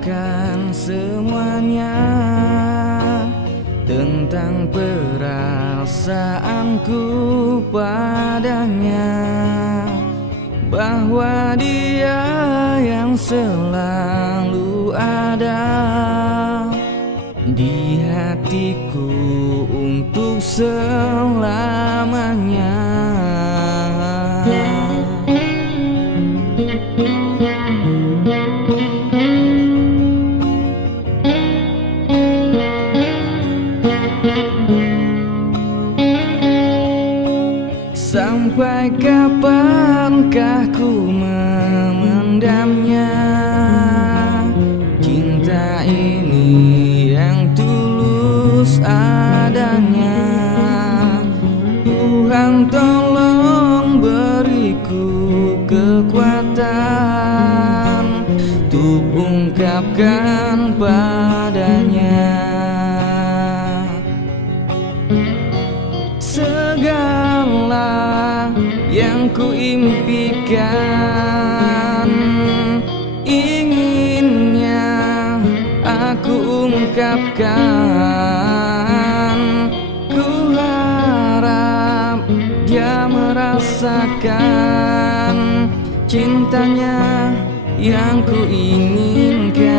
mengungkapkan semuanya tentang perasaanku padanya, bahwa dia yang selalu ada di hatiku untuk selamanya. Sampai kapankah ku memendamnya, cinta ini yang tulus adanya. Tuhan tolong beriku kekuatan untuk ungkapkan padanya segala yang ku impikan. Inginnya aku ungkapkan, ku harap dia merasakan cintanya yang ku inginkan.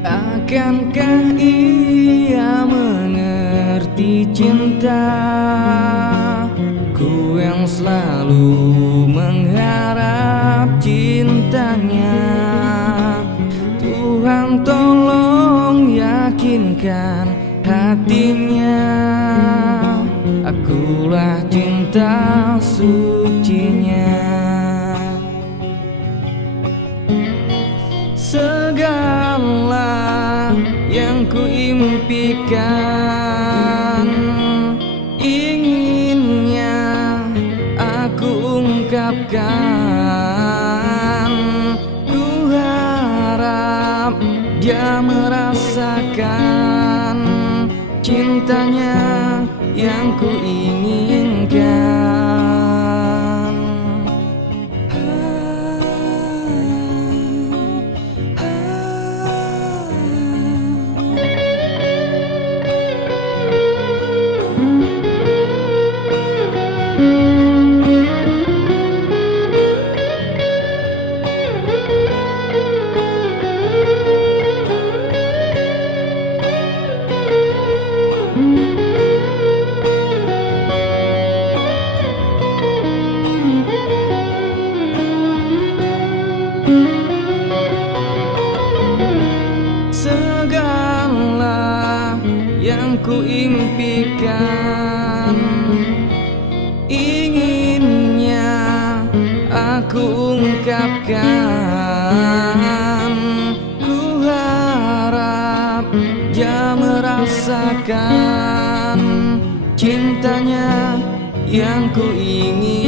Akankah ia mengerti cinta ku yang selalu mengharap cintanya? Tuhan tolong yakinkan hatinya, akulah cinta sucinya. Segala yang ku impikan, inginnya aku ungkapkan. Ku harap dia merasakan cintanya yang ku inginkan. Segala yang ku impikan, inginnya aku ungkapkan. Ku harap dia merasakan cintanya yang ku ingin.